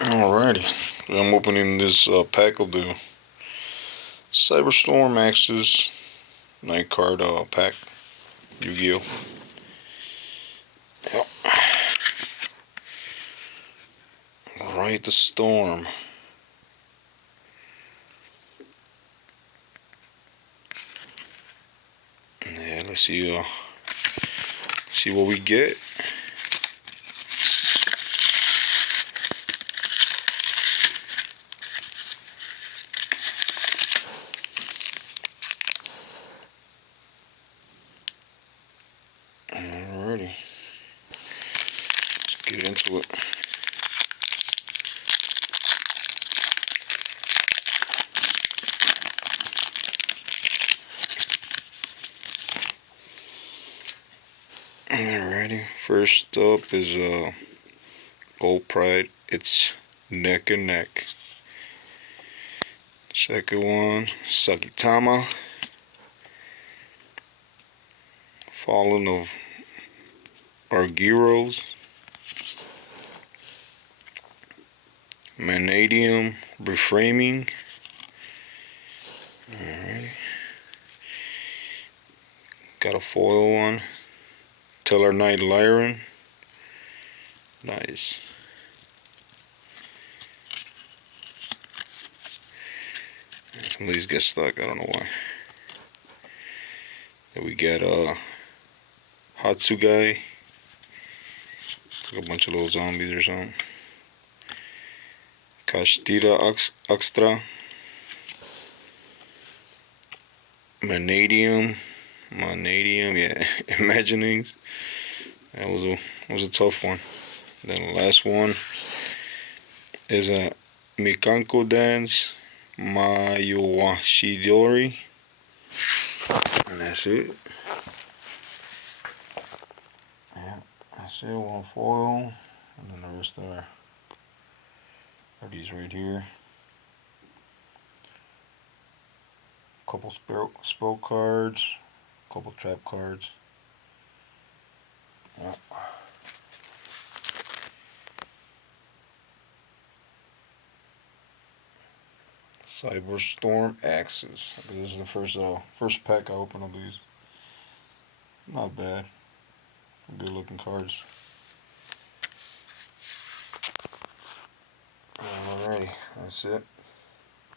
Alrighty, I'm opening this pack of the Cyberstorm Axis night card pack, Yu-Gi-Oh. Yep. Right, the storm. Yeah, let's see what we get. Alrighty, let's get into it. Alrighty, first up is Gold Pride. It's neck and neck. Second one, Sakitama, Fallen of Argyros. Vanadium Reframing. Alright. Got a foil one. Teller Knight Lyran. Nice. Some of these get stuck, I don't know why. Then we got Hatsugai. Took a bunch of little zombies or something. Kashtira Extra. Vanadium, yeah, Imaginings. That was a tough one. Then the last one is a Mikanko Dance Mayowashidori. And that's it. Yeah, that's it. One foil. And then the rest are these right here. Couple spell cards. Couple trap cards. Yeah. Cyberstorm Axis. This is the first pack I open of these. Not bad. Good looking cards. Alrighty, that's it.